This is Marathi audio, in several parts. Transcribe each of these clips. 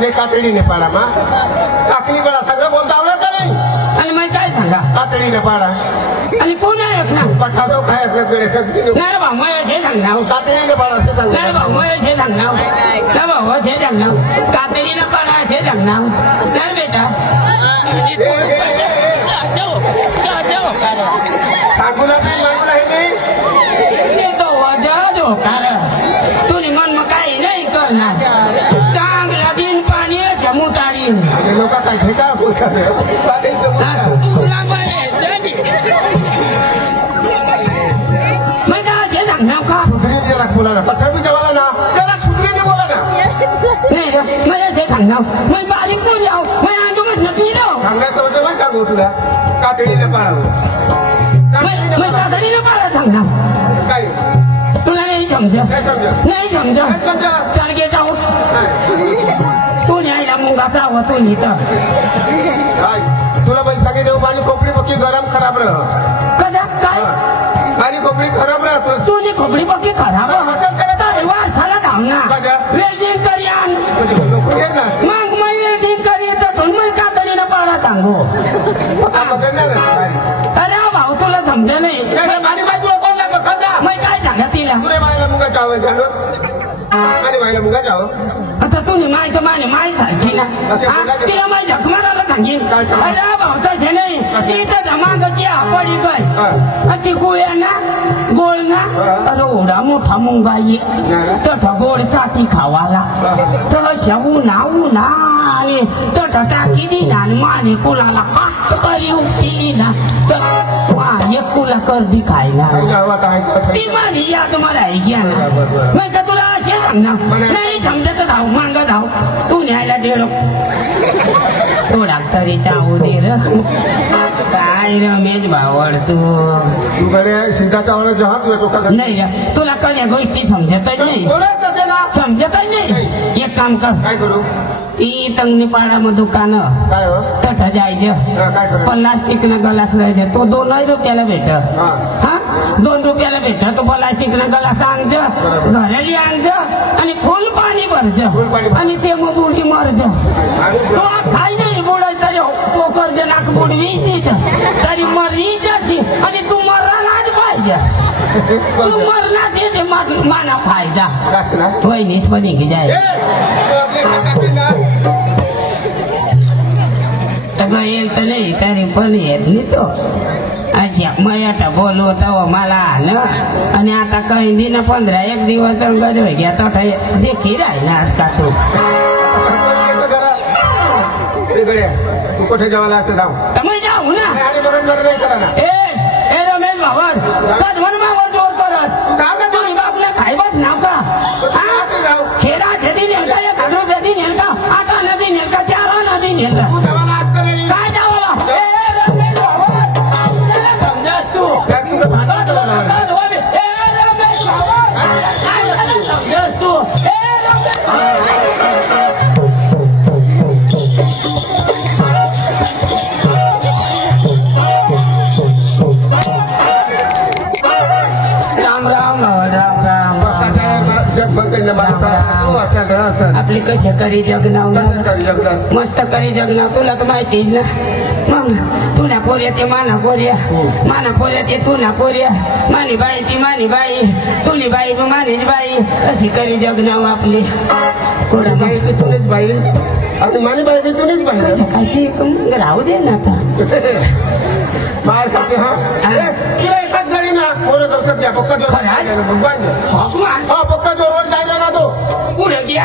ने कातडीने पाडा मा काकडी बळा सगळं बोलता आवडत का नाही आणि मग काय सांगा कातडीने पाडा आणि कोण आहे ना पठारो खाय नाही भाऊ मग हे सांगणार कातडीने पाडा असं सांग नाही भाऊ मग हे सांगणार नाही भाऊ हे सांगणार कातडीनं पाडा हे सांगणार नाही बेटा सांगूला मागूला हे नाही तो वजा धोकार तुझी मन मग काही नाही करणार चांगला दिन पाणी समुतारीन लोक काय ठेका मग काय हे सांगणार का सुधरीला बोला ना पठाबी जेवाला ना त्याला सुधरीने बोला ना नाही मग हे सांगणार मग बारीक बोल जाऊ मग आजूबाजून नक्की जाऊ सांगायचं होतं मग सांगू तुला कातडीने पाडा मैं कातडी न पाडा सांगणार काय तुला नाही समजत काय समजा नाही समजत समजा चाल घे जाऊ तू न्यायला मुंगाचा हवा तू इथं काय तुला पण सांगितलं माझी खोपडी पक्की गरम खराब रह कदा काय माझी खोपडी खराब राहतो तुझी खोपडी पक्की खराब वारसाला धावणार वेल्डिंग करी आण मग मैं वेल्डिंग करी येतो मग कातडीनं पाडा सांगू अरे भाऊ तुला समजा नाही माझी बाई तुला कोण लागत समजा मग काय सांगा तिला तुला मायला मुगा चावं माझी मायला मुगा चावं आता तुझी माय तर माने माय सारखी ना तिला माय झकमाराला सांगेन अरे भाऊ तसे नाही तिथं जमागची आपडी काय ती गोळ्या ना गोळ ना अरे ओढा मोठा मुंगा ये तठा गोड चाटी खावाला तर शेवू नावू ना आणि तठा टाकी दिना माने कुलाला काट करी उठली ना तर माने कुला कर्दी खायला ती मानी या तुम्हाला ऐकिया ना मग का तुला असे सांगणार नाही समजत धाव मांग धाव तू न्यायला गेलो थोडा तरी जाऊ दे र काय रमेश भावड तू सिद्धाचा जहाज नाही रे तुला कळ्या गोष्टी समजतच नाही समजतच नाही एक काम कर काय करू ती तंगणीपाडा दुकानं काय हो तठ जायचं प्लास्टिक न गलास राहायचं तो 2 रुपयाला भेट हा 2 रुपयाला भेट तो प्लास्टिक न गलास आणज घराली आणज आणि फुल पाणी भरज आणि ते मग उडी मरज तो खाई नाही बुडल तरी तो कर्ज नाक बुडवी तरी मरीच आणि तू मरणाच पाहिजे तू मरणाच येते माना फायदा वहिनीच पण की जाय सगळं येईल तर नाही तरी पण येत नाही तो अच्छा मयाटा बोलवतो मला ना आणि आता काही दिन 15 दिवस गज घ्या तो देखी राहिला असता तू तू कुठे जेवायला लागतं जाऊ मग जाऊ ना आणि बघत नाही करा ना ए रमेश भावर मागून जोर करत तुम्ही बापला साहेबच नाव का खेळा शेती नेलका एक हजार शेती नेलका आता नदी नेलका 4 नदी नेलका काय जावला रमेश भावर समजास तू समजास तू आपली कशा करी जगनाव मस्त करी जगनाव तुला तर माहिती ना मग तुला पोऱ्या ते माना पोऱ्या ते तुला पोऱ्या मानी बाई ती मानी बाई तुली बाई मानीच बाई कशी करी जगनाव आपली कोणा बाई की तुलीच बाई आणि मानी बाई की तुलीच बाई कशी राहू दे ना आता बाहेर खाते हा एकाच गाडी ना पोरं जाऊ द्या पक्का जोर जायला ना तो पुढे घ्या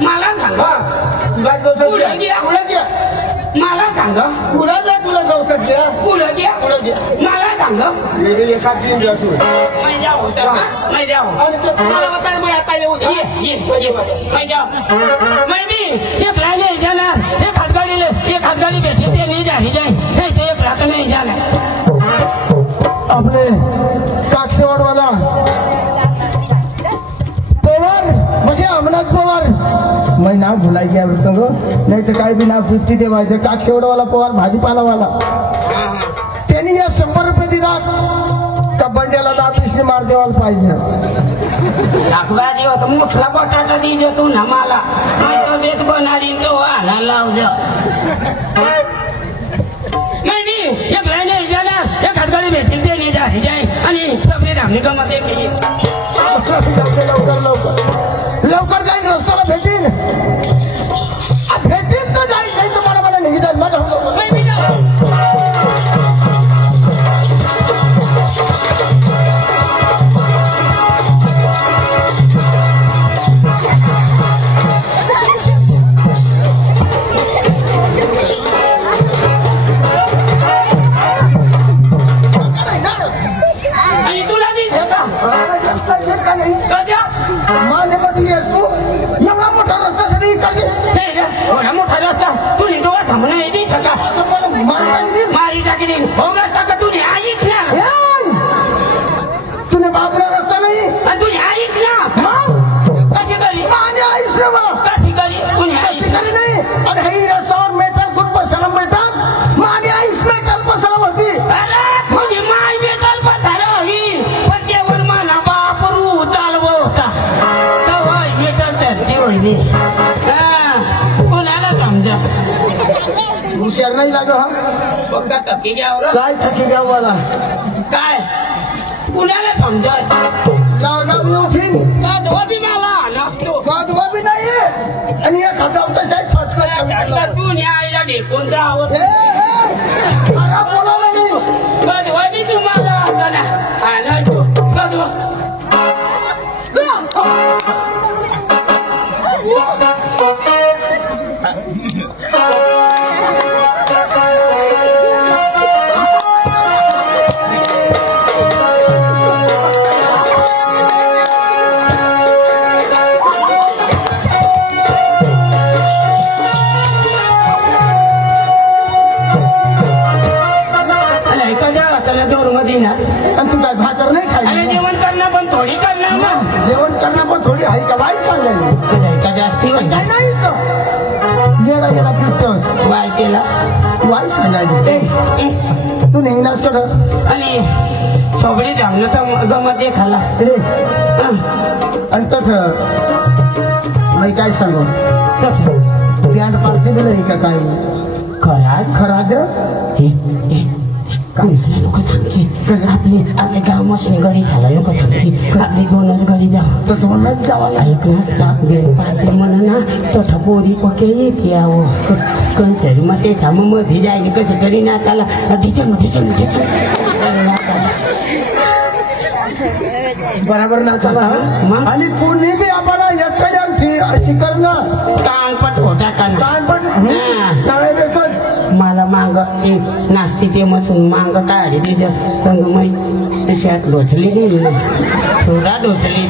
मला सांगा पुढे घ्या मला सांगा पुढे जा तुला जाऊ शकते पुढे घ्या मला सांगा एखाद दिन जा तू मैं जाऊ मैं जाऊ आणि ते तुम्हाला बताय मग आता येऊ मैं जाऊ मैं भी एक लाइन नहीं जाना एक हाथ गाड़ी बैठी थी नहीं जाए नहीं एक रात नहीं जाना आपले काक्षेवाड वाला पवार म्हणजे अमनाथ पवार मैं नाव भुलाई गया तो नहीं तो काही भी नाव 50 देवायचं काक्षेवाड वाला पवार भाजीपालावाला त्यांनी या 100 रुपये दिला का बंड्याला दापिसने मार देवायला पाहिजे. अखबारी होत मोठला बटाटा दे तू ना मला तो बेत बनारी तो आला लावज नाही एक नाही झाला एक हातगाडी भेटली ते नाही जा जाय आणि सगळे धामणी गमत लवकर जाईल रस्त्याला भेटील तर जाईल नाही तुम्हाला मला नाही जाईल माझा मोठा रस्ता तू डोळा थांबणं येते मारी टाकी देईन रस्ता का तुझी आईस ना तुने बापला रस्ता नाही तुझी आईस ना कशी करी आईस ना कशी करी तुझी आईस करी नाही आणि ही रस्त्यावर मेटल खूप बसायला मिळतात माने आईस मेटल बसायला होती अरे तुझी माय मेटल बसायला हवी पण त्यावर मला बापरू चालव होता तेव्हा मेटल चर्ची होईल हुशार नाही लागो हा बघा थकी घ्यावर काय थकी घ्याव मला काय कुणाला समजाय लावणार उठीन गाधवा मला नसतो गाधवा बी नाही आणि एक हजार तशाही फटका तू न्यायला ढेकून जावं बोलावलं नाही गाधवा बी तुम्हाला आणायचो गाधवा तू काय भाकर नाही खायला जेवण करणं पण थोडी करणं मग जेवण करणं पण थोडी आहे का वाईट सांगायला का जास्ती काय नाही गेला गेला पित्त वाय केला वाईट सांगायला तू नेहमीच कड आणि सोबडी धामलं तर गमत खाला रे आणि तठ नाही काय सांगू बँड पार्टी दिलं का काय खराज लोक सांगते आपले गाव मशीन गडी झाला लोक सांगते आपली दोनच गडी जावं तर दोनच जावं पार्टी म्हणा ना तसा पोरी पके येते कंचरी मग ते साम मध्ये जायला कसं तरी नाकाला बराबर नाचाला आणि कोणी बी आम्हाला एकट्या अशी करणं कानपट होता कानपट मला मांग एक नाचते ते मसून मांग काढली तिथं कंगमाई अशात लोचली नाही थोडा लोचली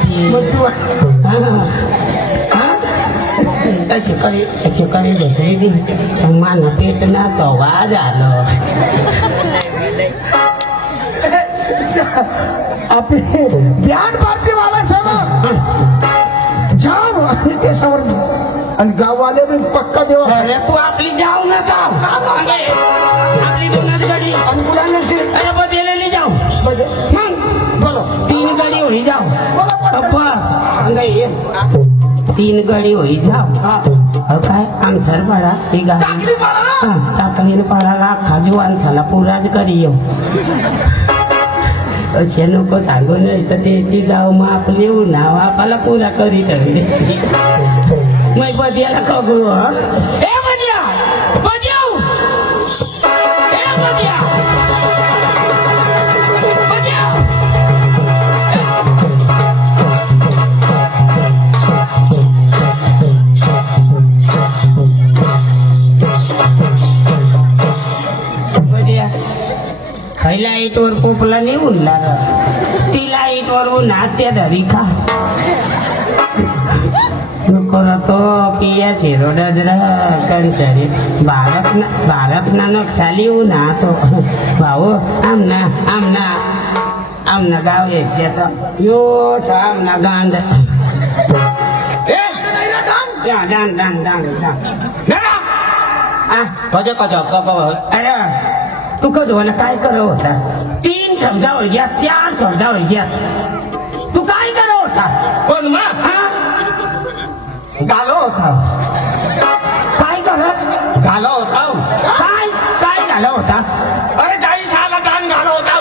ती शिकारी लोचली ती माना पेट ना चौघा झालं आपली बँड पार्टी वाला जाम आणि ते समोर आणि गाववाले पण पक्का देवा अरे तू आपली जाऊ नका आपली दोनच गाडी अरे बदलेली जाऊ मग बोलो 3 गाडी होई जाऊ बस 3 गाडी होई जाऊ काय आमसर पडा ती गाडी टाकली पडाला खाजवान झाला पुराच करी येऊ असे नको सांगू नाही तर ते गाव मग आपले नाव आपल्याला पुरा करी ठरले मग बदियाला कबू ए बदिया बदियाऊ ए बदिया बदिया खै लाईटवर पोपला नाही उरला ती लाईटवर नात्या धरी का तो पिया छेरो डजरा कंचरी भारत ना नक्षाली ना तो भाऊ आमना गाव याच्याचा यो आमना गांड अरे तू कधोला काय करत होता 3 शब्दावर घ्या 4 शब्दावर घ्या तू काय करत होता पण मग घालो होता काय करत घालो होता काय काय झालं होता अरे काही साला दान घालो होता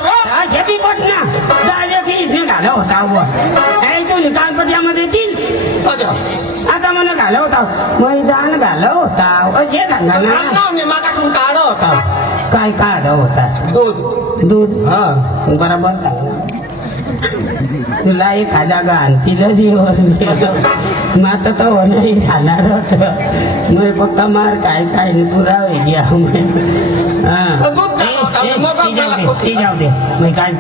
शेती पटना दाजा फीसने घाला होता तुझी कानपट्यामध्ये दिल आता मला घाला होता मैदान घाला होता असे सांगा ना मागातून काढ होता काय काढ होता दूध दूध हा बरोबर सांगला तुला एखादा गाण तिला जीवन मग आता तो नाही खाणार होत मग फक्त मार काय काय पुरा घ्या जाऊ दे मग काय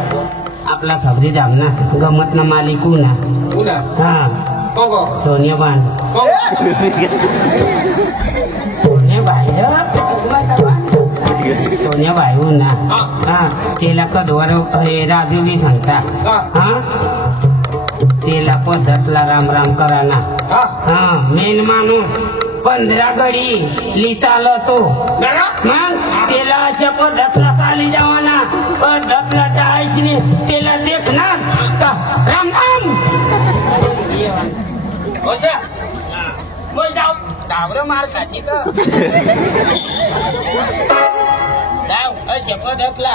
आपला सबरी दाम ना गमत ना मालिक ना हा सोनियाबान सोन्याबाई ना हा त्याला कधवर राजू बी सांगता हा त्याला पद्धतला राम राम करा ना हा मेन माणूस 15 घडी लिहिताला तो मग त्याला अशा पद्धतला खाली जावा ना पद्धतला टाळीने त्याला देखणार का राम राम जाऊ डाबर मार खाची तर अशा पद्धतला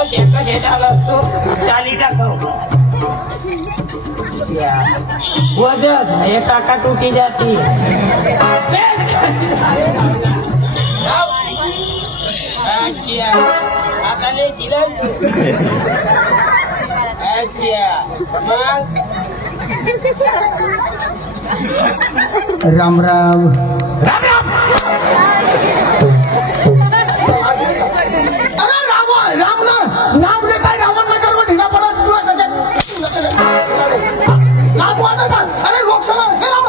असे कसे झालं तू चाली टाकव वजन एका का तुटी जाती आता लेची राम राम राम राम अरे राम राम ना नाम ने काय रावण नगर वर ढिला पडत तुला कसे नाम वाटत अरे लोकसभा असे राम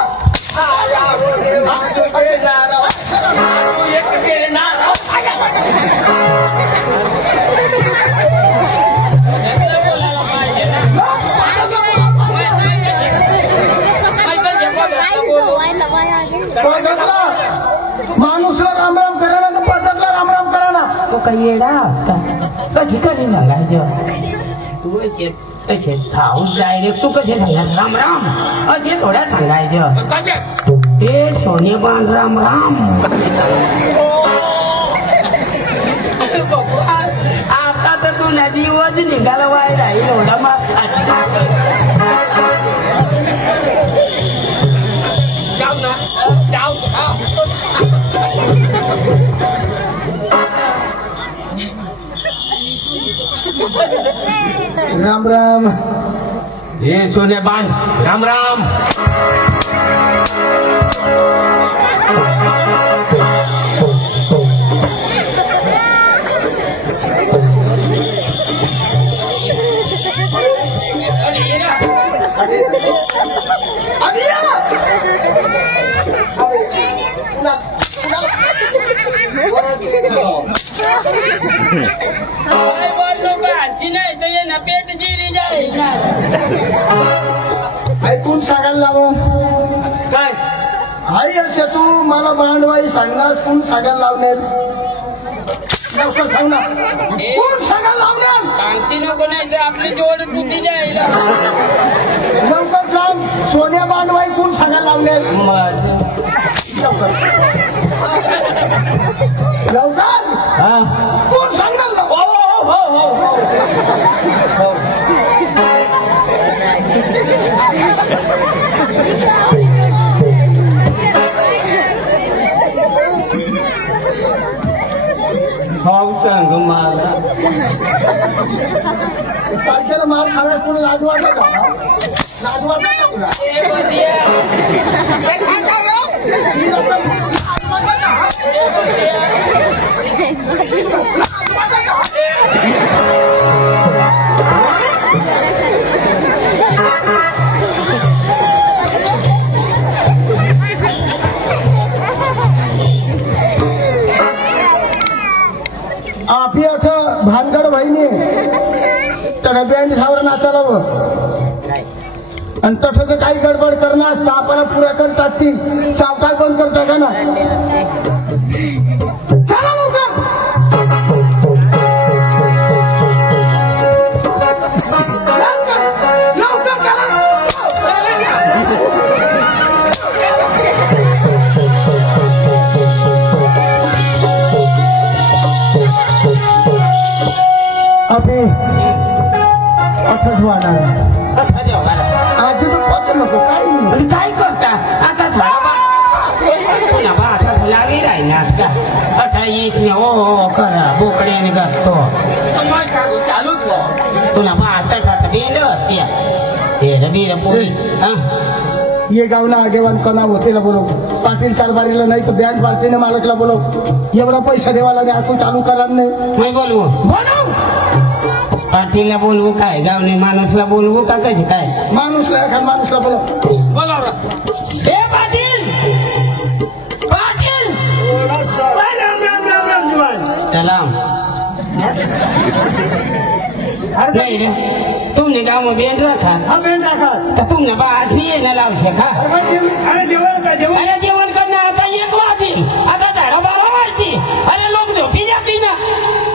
माणूसला राम राम करा ना पद्धतला राम राम करा ना तो काही येडा असता कशी कधी सांगायचं तू कसे हाऊस डायरेक्ट तू कसे सांगायचं राम राम असे थोड्या सांगायचं कसे ते सोनेबान राम राम आता तर तू नदीवच निघाला वाय राहील एवढा मात जाऊ ना जाऊ राम राम हे सोनेबान राम राम नाही तर ये ना पेट जिरी जाईल ऐकून सांगायला लावू काय आई असे तू मला भांडवाई सांगणार कोण सांगायला लावणार लवकर सांग ना कोण सांगायला लावणार कांची नको नाही तर आपली जोड तुटी जाईल लवकर सांग सोन्या भांडवाई कोण सांगायला लावणार लवकर लवकर कोण सांगायला लाव सांग मला तारखेला मार खाण्यास कोणी लाज वाटत का लाज वाटत का आपी अठ भानगड बहिणी तर डब्याने सावर नाचायला आणि तसं काही गडबड करणार आपल्याला पुऱ्या करतात ती चावताय बंद करता का ना चला लवकर का अठा इसने ओ करा बोकडे ने करतो चालू तुला आता का बेंड त्या हे रबी पोरी हां ये गावना आगेवान कोणा होतेला बोलो पाटील कारभारीला नाही तर बँक पार्टीने मालकला बोलो एवढा पैसा देवाला नाही आपण चालू करणार नाही मी बोलवू पाटीलला बोलवू काय गावने माणूसला बोलवू का कशी काय माणूसला एखाद माणूसला बोलो हे पाटील पाटील सलाम नहीं रे तुमने गाँव में बेंड रखा हाँ बेंड रखा तो तुमने बाहर नहीं है ना लाव शेखा अरे जेवण करना आता एक वाटी आता झाडा बारा वाजती अरे लोक झोपी जाती ना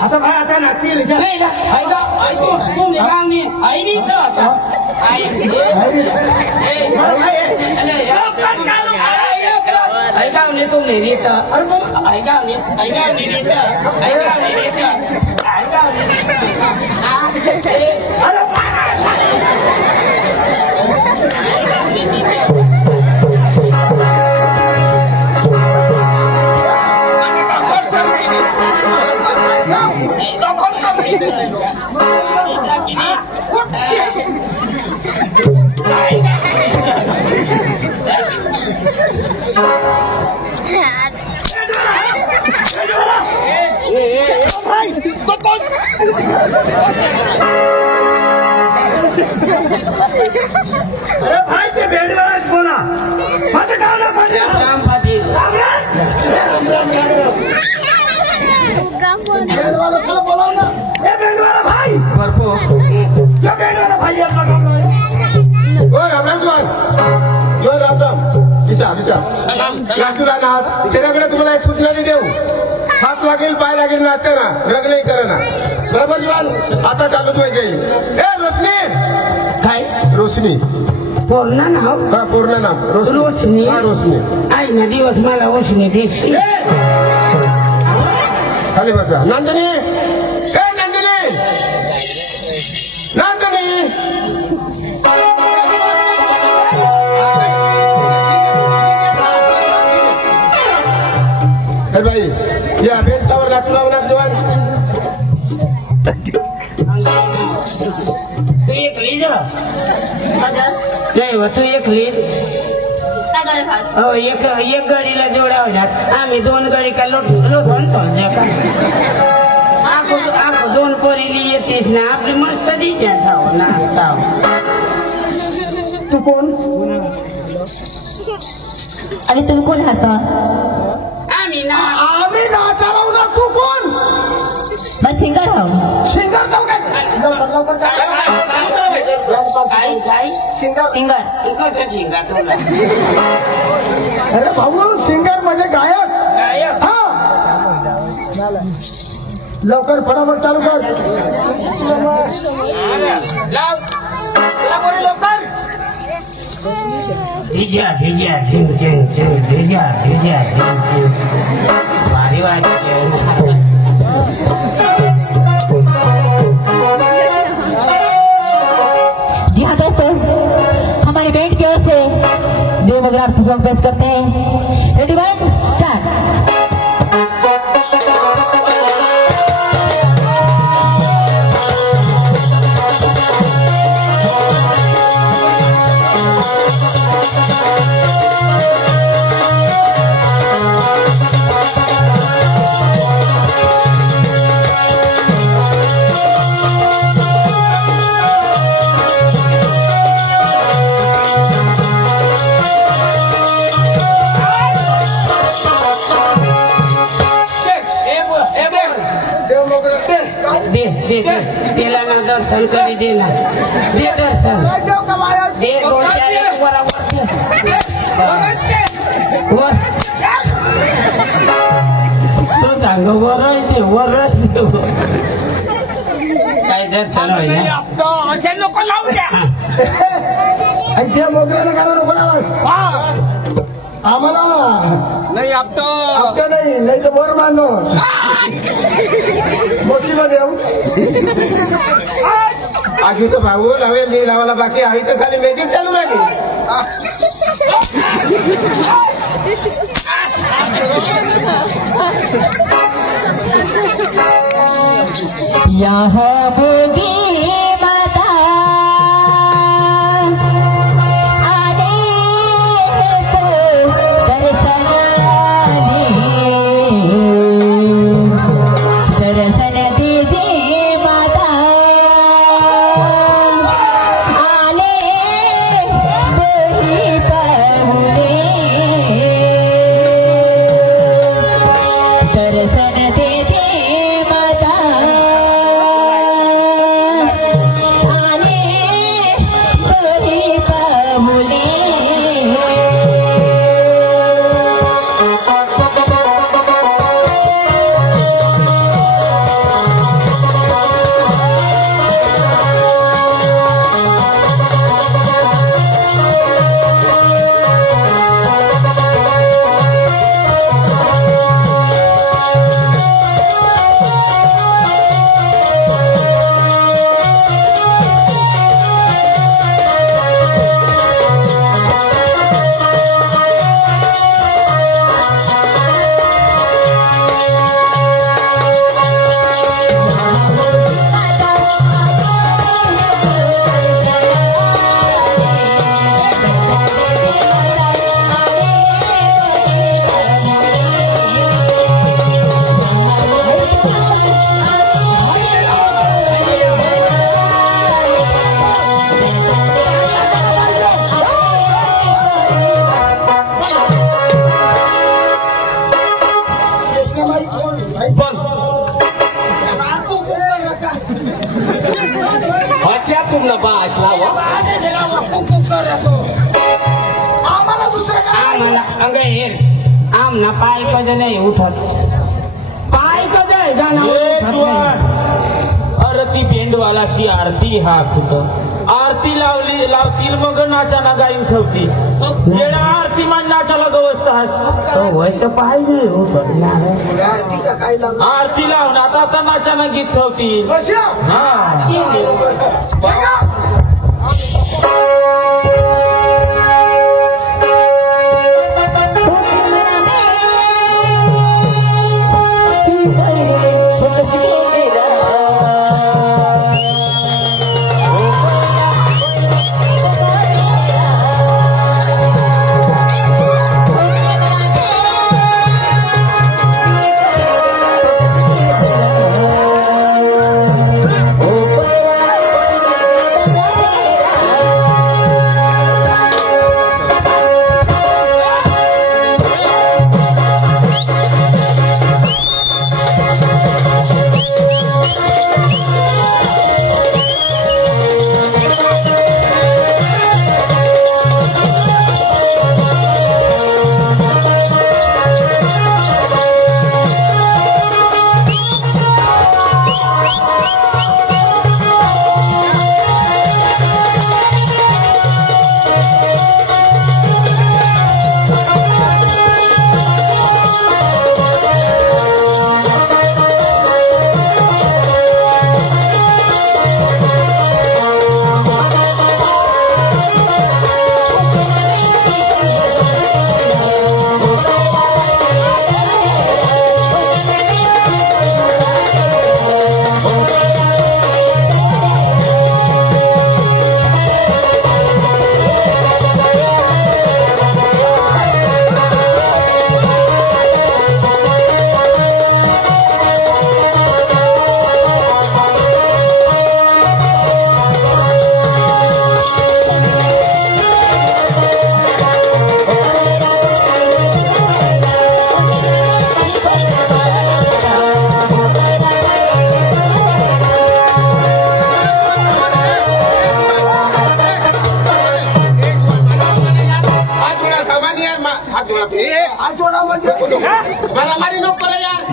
आता भाई आता नाती नाही ना तुमने गाँव में आई नहीं तो आता आई गाँव ने तुमने रेता आई गाँव ने रेता अरे भाई ते बेंडवाला बोला माझं गाव ना राम पाटील बेंडवाला खा बोलाव ना हे बेंडवाला भाई भरपूर या बेंडवाला भाई आपला काम आहे ओ राम जवान जो राम दिशा राजूला ना त्याच्याकडे तुम्हाला एक सूचना देऊ हात लागेल पाय लागेल ना ना रग नाही करे ना बरोबर जवान आता चालू तुम्ही जाईल ए रोशनी काय रोशनी पूर्ण नाव हा पूर्ण नाम रोशनी हा रोशनी आई ना दिवस मला रोशनी देशी खाली बसा नंदिनी ए नंदिनी नंदिनी हे भाई या बेंचावर लागतो जवान तू एक ली जा नाही तू एक ली हो एक गाडीला जोडा होणार आम्ही दोन गाडी का लोटून चालू का आप दोन पोरीली येतेस ना आपली मस्त दिजा जाऊ ना तू कोण आणि तुम्ही कोण आहात आम्ही ना आम्ही ना चालवू ना तू कोण मग सिंगर आहो सिंगर जाऊ काय सिंगर अरे भाऊ सिंगर म्हणजे गायक हा लवकर फटाफट चालू कर भिजा भिजा झिंग झिंग झिंग भिजा भिजा झिंग झिंग भारी वाटते जी हाँ दोस्तों हमारी बैंड की ओर से दो मगरार सॉन्ग पेश करते हैं रेडी वन स्टार्ट तेला ना दर्शन करी देना दे दर्शन दे दोन चार वरावरती तो सांग वरच काय दर्शन होईल असे लोक लावू द्या त्या मोगऱ्याला गाणं नको लावास आम्हाला नाही आपटं नाही नाही तर वर मानो मोठीमध्ये आजू तर भाऊ लावेल मी लावायला बाकी आहे तर खाली मॅजिक चालू नाही यहाँ बोगी माता आने तो दर्शन दीजिए माता आने बोगी पहुले दर्शन दीजिए माता तुमला बास लावा आम्हाला अंग हेर आमना पाय कद नाही उठत पाय कद अरे ती भेंडवाला शी आरती हा खुद आरती लावतील मग नाचाना गाई उठवती येणा आरती मान नाचाला गवसता होय पाहिजे आरती लावून आता नाचाना गीत ठेवतील मला मारी नको करा यार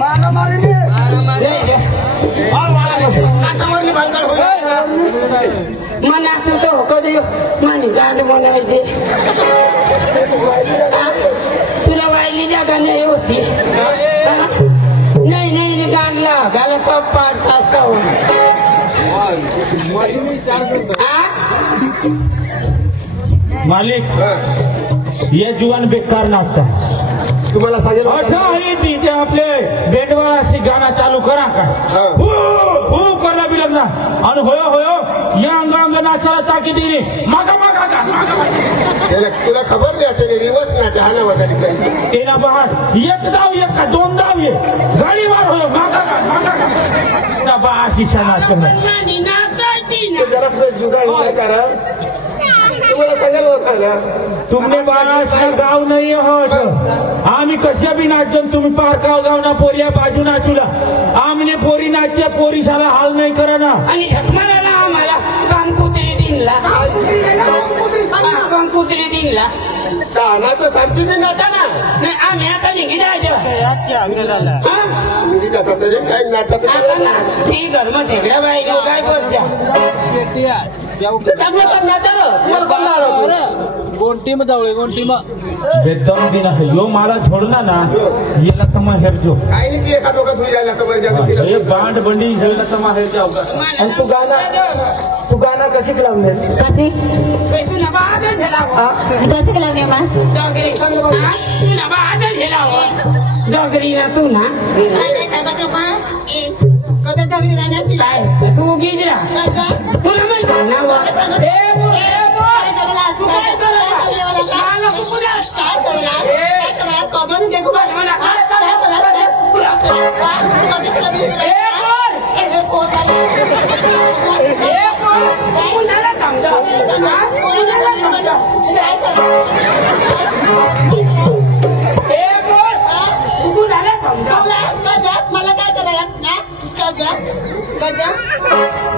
मन असं तो कधी मानी गांड म्हणायचे तुला वाहिली जागा नाही होती नाही गांडला घाला पप्पा असता मालिक ये जुवान बेकार नाचता तुम्हाला सांगेल आहे तिथे आपले बेंडवाळा अशी गाणं चालू करा का हा. हो हो करा बी लग्न आणि होयो होयो या अंग नाचायला ताकी दिली मागा मागा का मागा मागा. तुला खबर नाही आता रिवर्स नाचा हा ना वाटायला ते ना बहार एक डाव एक का दोन डाव ये गाडी मार होयो मागा का मागा का ना बा शिशा नाच करणार नानी नाचायची ना जरा जुगाड नाही करा तुम्हाला सांगेल ओळखायला तुमने बाळास गाव नाही होत आम्ही कशा बी नाचन तुम्ही पारकाव गाव ना पोरिया बाजू नाचूला आमने पोरी नाचच्या पोरीसाला हाल नाही करा ना आणि झकमाराला आम्हाला कंकुतरी दिनला कंकुतरी दिनला कानाचं सांगते ते नाचा ना नाही आम्ही आता निघी जायचं मी कसं तरी काय नाचत आता ना ती धर्म सगळ्या बाई काय बोलत्या चांगलं पण नाचा ना तुम्हाला कोण लावलं? गोंटी में दौड़े गोंटी में बेदम दिन है यो माला छोड़ना ना ये लतमा हेर जो काही नाही की एका डोक्यात होई जायला खबर जातो ये बांड बंडी ये लतमा हेर जाओगा आणि तू गाना कशी लावून कसे तुला बाधा झाला कसे लावणे मा डोगरी तुला बाधा झाला डोगरी ना तू ना काय तू गिजरा तुला माहिती ना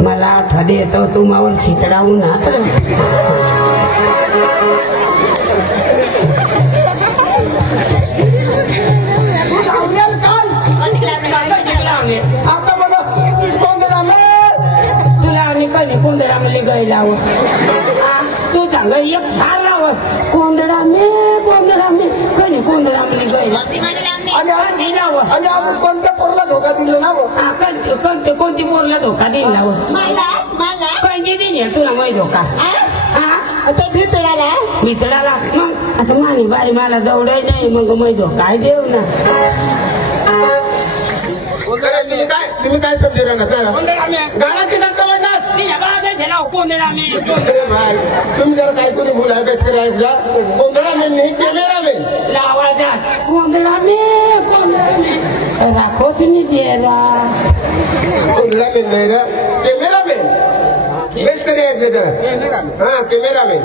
मला आठवडे येतो तू मावून शिकडावून ना आता बघा तुला आणि कधी कोंदडा मध्ये गैलावं तू सांग एक झाड लावं कोंदडा मे कधी कोंदडा मध्ये गैला आणि आपण कोणत्या पोरला धोका दिला ना कोणती पोरला धोका दिला कधी दिली तुला मै धोका आता भितळाला मित्राला मग आता मानी बाई मला दौडाय नाही मग मै धोका देऊ ना तुम्ही काय समजू नका गाणं तिथं समजणार तिच्या बाजा झाला कोंदडा मे तुम्ही जरा काय करून बोला अभ्यास करायचा कोंदडा मेन नाही कॅमेरा मेन लावाजा कोंदडा मे राखो तुम्ही चेहरा कोंदडा मेन नाही ना कॅमेरा मेन बेस्ट करायचं जरा हा कॅमेरा मेन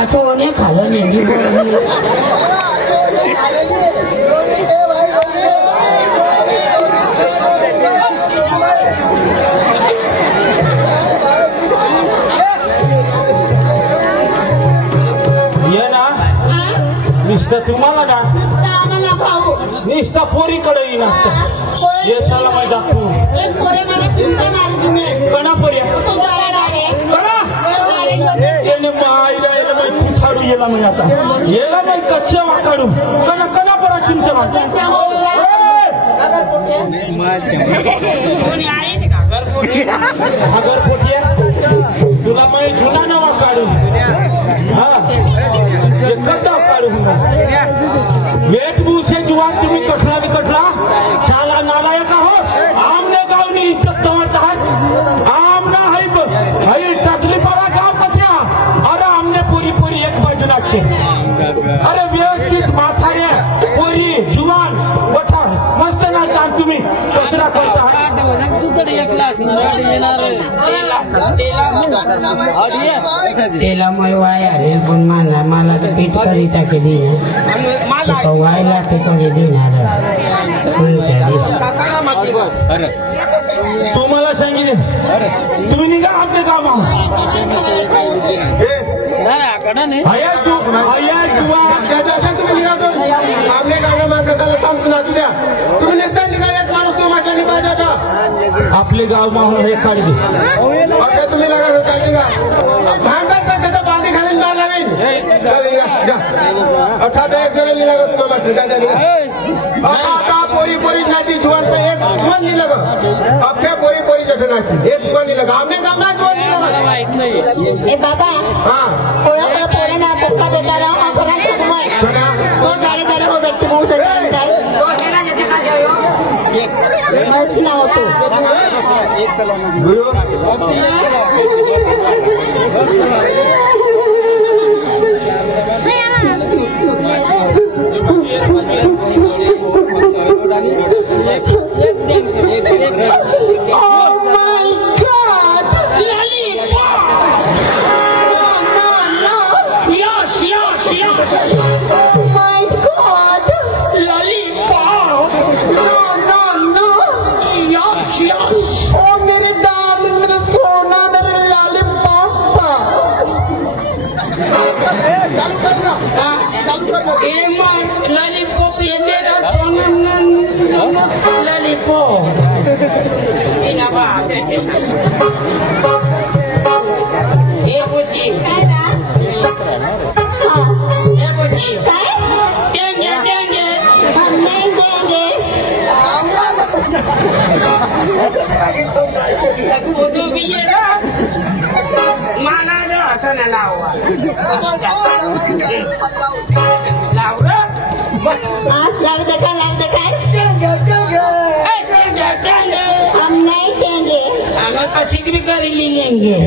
खाचो ने खालो नेंगी ये ना नुसतं तुम्हाला ना नुसतं पोरीकडे येईल ये साला माझ्या कणा पोरी कणा त्याने मायला याला माहिती थाडू येला म्हणजे आता येला नाही कच्च्या वाटाडू कणा कणा परा तुमच्या अगर पोटिया तुला माहिती जुना नवा काढू हा कटा काढू वेशभूषे जुवान तुम्ही कठला बिकटला शाला नालायक आहोत आमने गावनी इज्जत दवत आहात आमना हाई टाकली परा गाव कशा अरे आमने पुरी पुरी एक बाजू लागते अरे व्यवस्थित म्हाताऱ्या पोरी जुवान बठा मस्त नाचता तुम्ही कचरा करता तेला मग वाया रे पण मला तर पीठ करिता केली वायला ते कोणी देणार तुम्हाला सांगितले तुम्ही निघा आपले काम आपले गावला माणसाला सांगतो ना तुझ्या तुम्ही नेता निघाल्यात माणूस तो म्हटलं पाहिजे आता आपले गाव माहून हे काढले तुम्ही लगा चालते का भांडत का त्याचा बांधी घालून मार लावेन 18 एक जण निघा तुला म्हटलं आता पोरी पोरी नाती जुवान एक जुवान नाही लग अख्ख्या पोरी पोरी जसं नाची एक जुवान नाही लगा आमने गाव ना जुवान नाही बाबा हाँ पोरा पोरा ना पक्का बेटा रहा पोरा वो गाड़ी गाड़ी वो व्यक्ति बहुत ना हो तो हम नहीं देंगे हम सीख भी कर ही लेंगे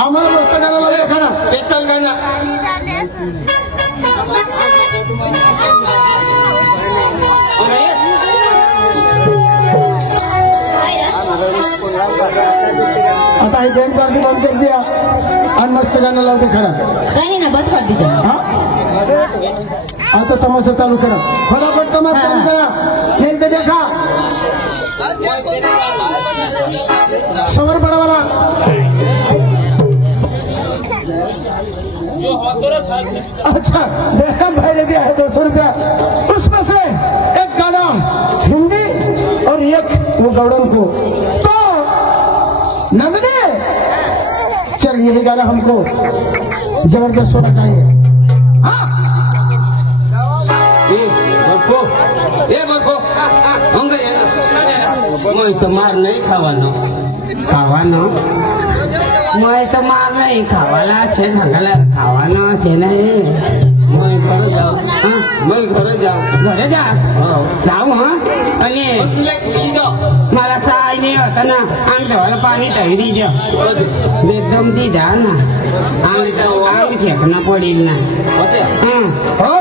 आम्हाला मस्त गाणं लावलं खरा पेशल गाणं आता ही बँड पार्टी बंद कर दिया आणि मस्त गाणं लावते खरा नहीं ना बंद कर दीजिए आता तमाशा चालू करा फटाफट तमाशा चालू करा एकदा देखा समर पड़ा वाला अच्छा देखा भाई ने दिया है 200 रुपया उसमें से एक गाना हिंदी और एक वो गौड़न को तो नंदने चल ये गाना हमको जबरदस्त होना चाहिए हाँ मैं तो मार नहीं खावानो मैं तो मार नहीं खावाला छे थंगला खावाना छे नहीं मैं घरे जाऊ घरे जा जाऊ हाँ आणि मला काय नाही होत ना अंगावर पाणी टाकी दे एकदम ती द्या ना अंग शेकना पडेल ना हो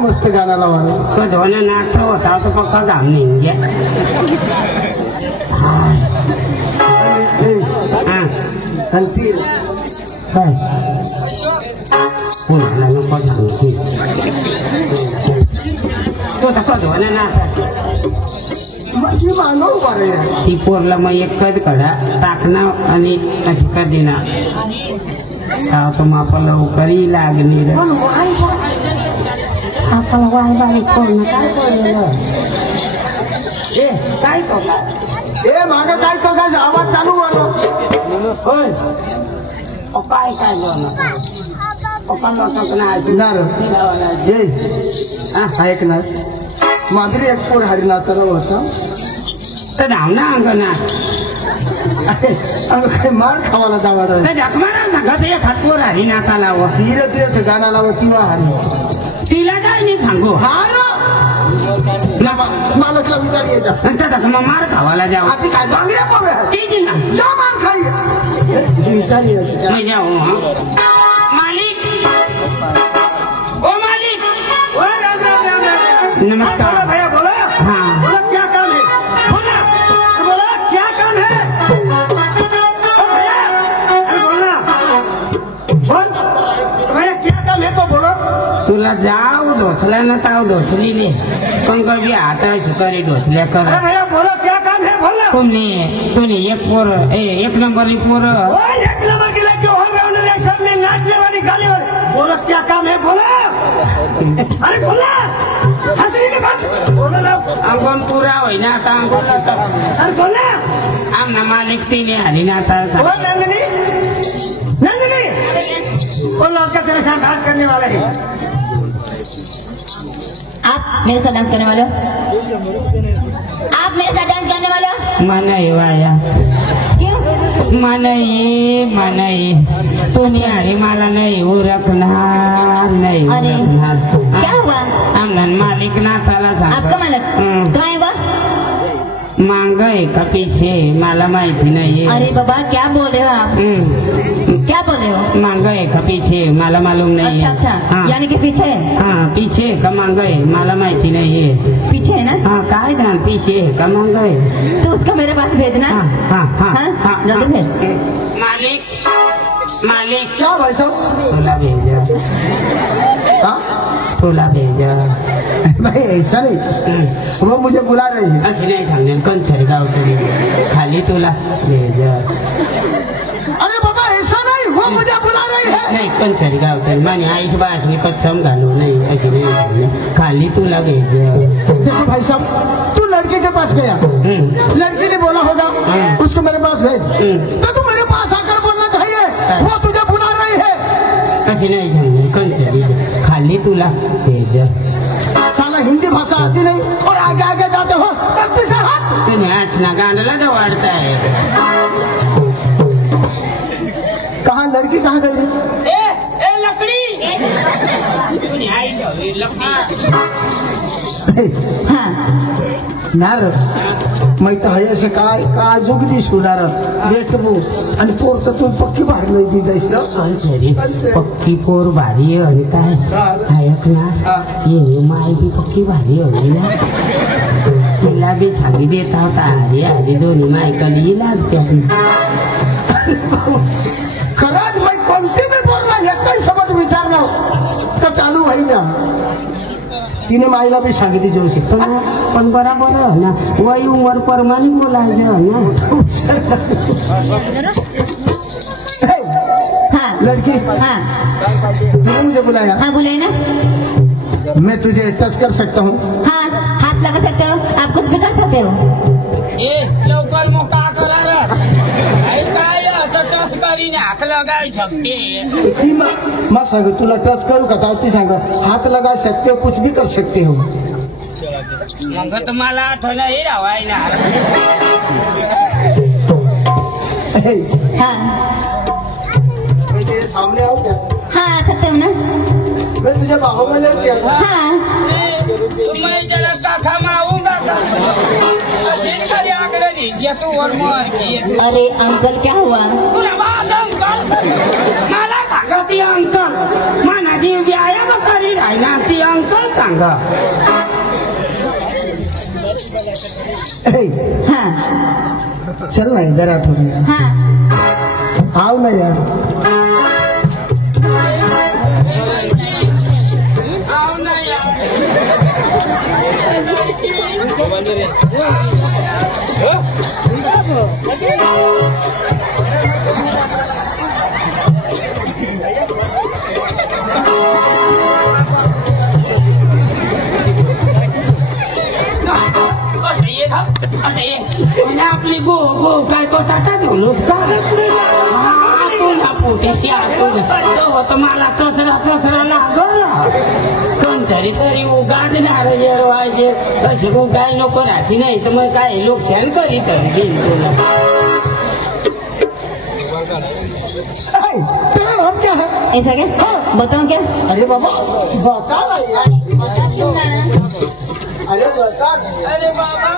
मस्त गाणं लावा तो धोना नाचो होता तो पक्का घाम निघून घ्या आणि ती काय पुन्हा नको सांगते तो तसा धोना नाचा माझी मानव बरे ती पोरला मग एकच कडा टाकणं आणि अशी कधीना तो मापा लवकरही लागली रे आपण वाय बारीक करून काय कळलेलं काय करला ए मागं काय तो काय आवाज चालू आलो होय काय काय ऐक ना माधुरी एक पोर हरिनाथाला होता तर धाव ना अंगणा काय मार खावाला जावा जखमाना सांगत एक हातवर हरिनाथाला व हिर तुझ्या गाणं लावा किंवा हरी तिला काय मी सांगू हा ना मालकला विचार येतात मग मार खावाला जावा ती काय बांगड्या पाहूया ठीक ना जा मार खाई विचार मैं जाऊ मालिक ओ मालिक नमस्कार भैया बोलो हाँ बोलो क्या काम है बोला बोलो क्या काम है भैया बोलना बोल भैया क्या काम है तो बोलो तुला जाऊ ढोसल्या ना ताव ढोसलीले पण कधी आता शिकारी ढोसल्या कर अरे भैया बोलो क्या काम है बोलना तुम्ही एक पोर एक नंबर पोर एक नंबर की लड़की हो गए उन्होंने सामने नाचने वाली गाली वाली बोलो क्या काम है बोलो अरे बोला हंसने के बाद बोलो ना आपण पुरा होईना आता अरे बोलना आमना मालिक तिने आली ना आता बोलो नंदिनी नंदिनी वो लड़का तेरे साथ हाथ करने वाला है आप मेरे साथ डांस करने वाले हो आप मेरे साथ डांस करने वाले हो मनाई वाया क्यों मनाई तुम्ही आणि मला नाही उरकणार नाही अरे उरकणार क्या हुआ आमना मालिक नाचाला आपका मालक कहाँ है वो मांग आहे का पीछे मला माहिती नाहीये अरे बाबा क्या बोल रहे हो आप क्या बोल रहे हो मांग आहे का पीछे मला मालूम नाहीये अच्छा अच्छा हाँ यानी कि पीछे है हाँ पीछे का मांग आहे मला माहिती नाहीये पीछे है ना हाँ काय ना पीछे का मांग आहे तो उसको मेरे पास भेजना हाँ हाँ हाँ हाँ जल्दी भेज मालिक क्या भाई साहब तुला भेजा हाँ तुला भेजा भाई ऐसा नहीं वो मुझे बुला रही है अशी नाही सांगेल कोणतरी गावकरी खाली तुला भेजा अरे बाबा ऐसा नहीं वो मुझे बुला रही है नाही कोणतरी गावकरी माझी आईश बासनी पक्षम घालू नाही अशी नाही सांगेल खाली तुला भेजा देखो भाई साहब तू लड़के के पास गया लड़के ने बोला होगा उसको मेरे पास भेज तो तू मेरे पास आकर बोलना चाहिए वो तुझे बुला रही है अशी नाही सांगेल कोणतरी खाली तुला भेजा साला हिंदी भाषा आती नहीं और आगे आगे जाते हो गलती से हाथ तुम्ही आसना गांडला तर वाढताय कहाँ लड़की कहाँ गई ए लकडी तुम्ही आई हाँ नार मैं तो है असे काय काय जोगदी सुनार भेटबो आणि पोर तर तू पक्की भाडलंय ती जायचं पक्की पोर भारी आहे आणि काय ऐक ना ये माय बी पक्की भारी होती ना तिला बी छावी देता होता अरे दोन्ही मायकली लागते खरंच मैं कोणती बी बोलला एकही सोबत विचारलं तर चालू होईल ना तिने माईला बी सांगितली जोशी पण बरोबर आहे ना वय उमर प्रमाणे बोलायचं ना हाँ लड़की हाँ तूने मुझे बुलाया हाँ बोले ना मैं तुझे टच कर सकता हूँ हाँ हाथ लगा सकते हो आप कुछ भी कर सकते हो लवकर मोठा करा काय टच करीने हात लगाय शकते ती मग सांग तुला टच करू का काय ती सांग हाथ लगा सकते हो कुछ भी कर सकते हो मग तर मला आठवण हे रावाय ना हाँ मैं तेरे सामने आऊँ क्या हाँ आ सकते हो ना मैं तुझे बाहों में ले क्या हाँ मैं जरा काका माऊंगा अरे अंकल क्या हुआ मला सांगत अंकल माना आधी व्यायाम करी राहिला ती अंकल सांगा हाँ चल ना इधर आ थोड़ी हाँ आओ ना यार आपली गो गो काय बटाटाच घालूस का पुन्हा पोटी होत मला कचरा लागल कोणतरी तरी उगाडणार जेवायचे अशी गो काय नको राहायची नाही तर मग काय नुकसान करीत घेईन तुला तेरा नाम क्या है? ऐसा क्या बताओ क्या अरे बाबा बता ना यार। अरे बता अरे बाबा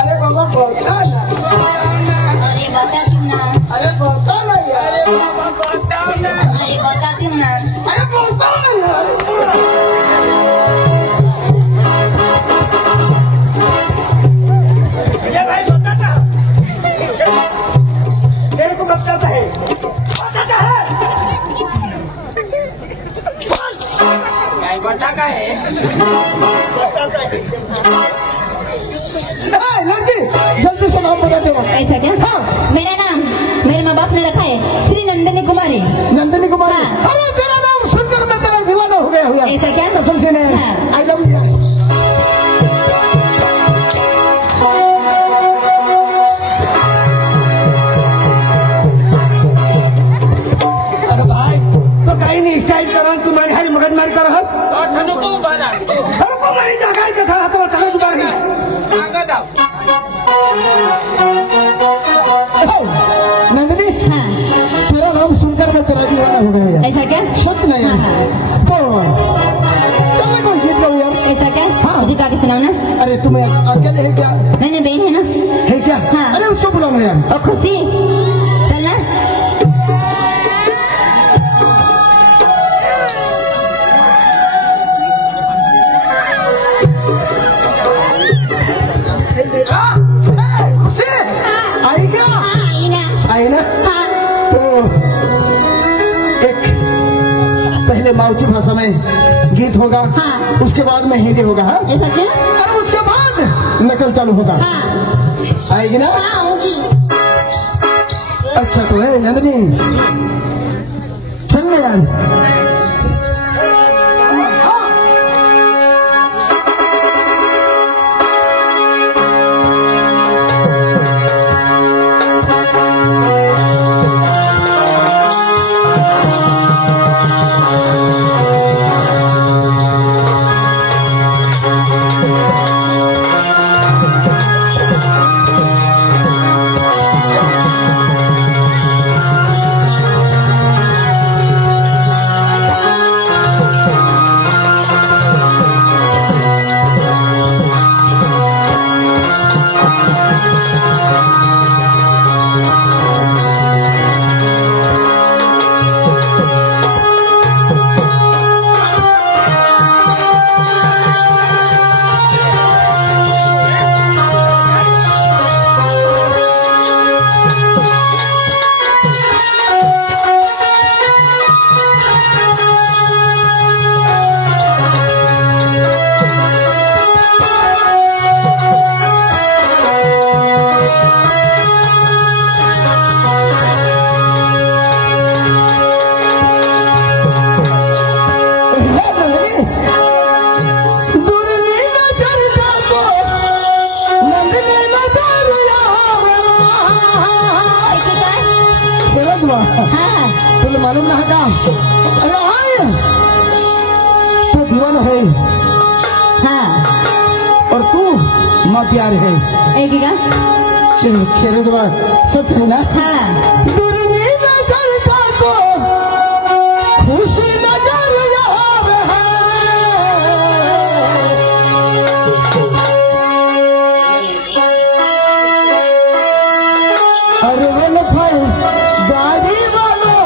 अरे बाबा बता ना अरे बता ना यार अरे बताती हूँ ना अरे बता ना ये भाई बताता तेरे को बताता है काय बताता है लड़की जल्दी से नाम बता दो। ऐसा क्या हाँ मेरा नाम मेरे माँ बाप ने रखा है श्री नंदिनी कुमारी नंदिनी कुमारी अरे तेरा नाम सुनकर मैं तेरा दीवाना हो गया हुआ ऐसा क्या कसम से नहीं हाँ। आई लव यू काही नाही स्टाईल करा तुम्हाला हरी मगज मारी करा ठणको बना ठणको मारी जागा कथा हाताला चालत उभारली नंदिनी हाँ तेरा नाम सुनकर मैं तेरा दीवाना हो गया ऐसा क्या सच नहीं यार तो चलने कोई गीत गाओ यार ऐसा क्या हाँ। मुझे गा के सुनाओ ना अरे तुम्हें अकेले है क्या मैंने बहन है ना है क्या हाँ। अरे उसको बुलाओ यार और खुशी चलना खुशी आई क्या आई ना तो एक पहले माउची भाषा में गीत होगा हाँ। उसके बाद में हिंदी होगा हाँ? ऐसा क्या और उसके बाद नकल चालू होगा हाँ आएगी ना हाँ होगी अच्छा तो है नंदिनी चल यार तुला मालूम ना का तो दीवाना है हाँ और तू माँ प्यार है एक ही का खेल सच है ना हाँ दुर्नी नजर का तो खुशी नजर यहाँ है अरे वो भाई गाड़ी वालों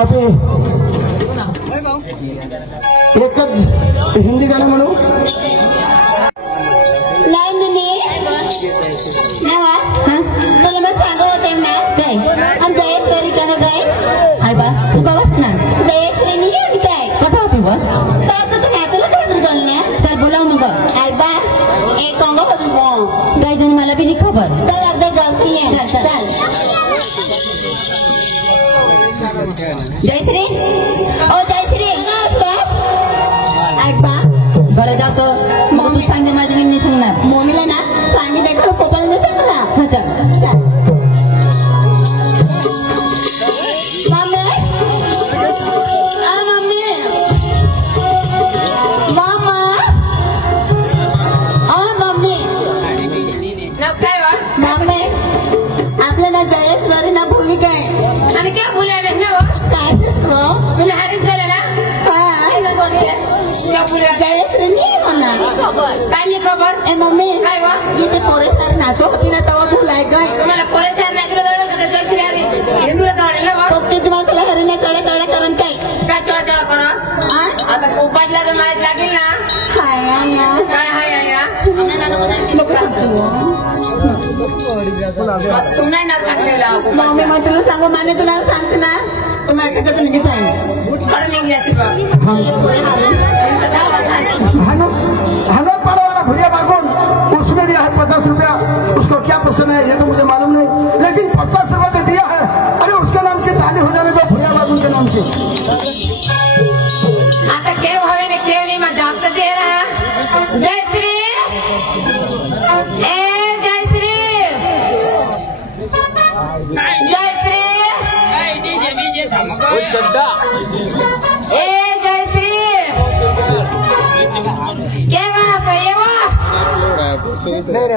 अबे एकच हिंदी गाणं म्हणू तुला मग सांगत होते ना काय आणि जयश्री का ना काय हाय बा तू बघस ना जयश्री नाही आणि काय कथा होती बघ तर तुला खबर झाली तर बोलाव मग हाय बा एक अंग होती काय जण मला बी नाही खबर तर अर्धा गावची आहे चाल जयश्री ओ जयश्री ऐक बा बरं जातो मग तू सांगे माझी नाही सांगणार मम्मीला ना सांगे देखो पोपाला नाही सांगला आपल्याला जयश्वरी ना भूली काय आणि काय बोलायला ना काय तुला हारीच झालं ना जयश्री नाही म्हणणार काय नाही खबर ए मम्मी काय वा इथे पोरेसर नाचो होती ना तेव्हा भुलाय काय तुम्हाला पोरेसर नाचलं जयश्री आली हिंदूला जावडलं वा तुम्हाला घरी ना चढे चढे करून काय तुम्ही ना सांगलेला मग मी तुला सांगू माने तुला सांगते ना तुम्ही कशात निघत आहे हनोट पाड़ा वाला भैया बागुन उसमें दिया है 50 रुपया उसको क्या पसंद है ये तो मुझे मालूम नहीं लेकिन 50 रुपया तो दिया है अरे उसके नाम की ताली हो जाने दो भैया बागुन के नाम से आता केव हवे ने केव नहीं मैं जास्त दे रहा जय श्री जय श्री जय श्री जय श्री केव्हा